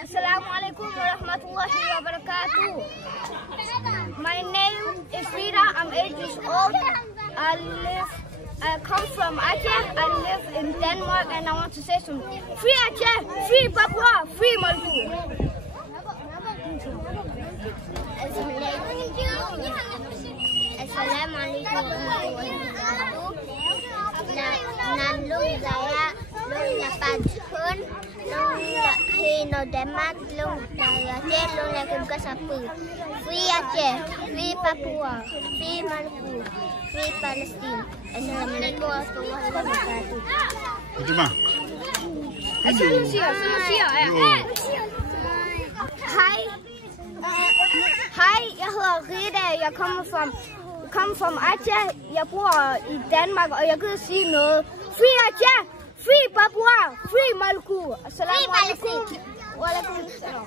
Assalamu alaikum wa rahmatullahi wa barakatuh. My name is Rita. I'm 8 years old. I come from Aceh. I live in Denmark and I want to say something. Free Aceh, free Papua, free Maluku. Assalamu alaikum warahmatullahi wabarakatuh. Nalung saya lung dapat pun lung dak hino Denmark lung Aceh lung lakum kasapu. Free Aceh, free Papua, free Maluku, free Palestine. Assalamualaikum warahmatullahi wabarakatuh. Fatima. Hej, jeg hedder Rita. Jeg kommer from Aceh. Jeg bor i Danmark, og jeg kan sige noget. Free Aceh, free Papua, free Maluku. Assalamu alaikum. Wa alaikum assalam.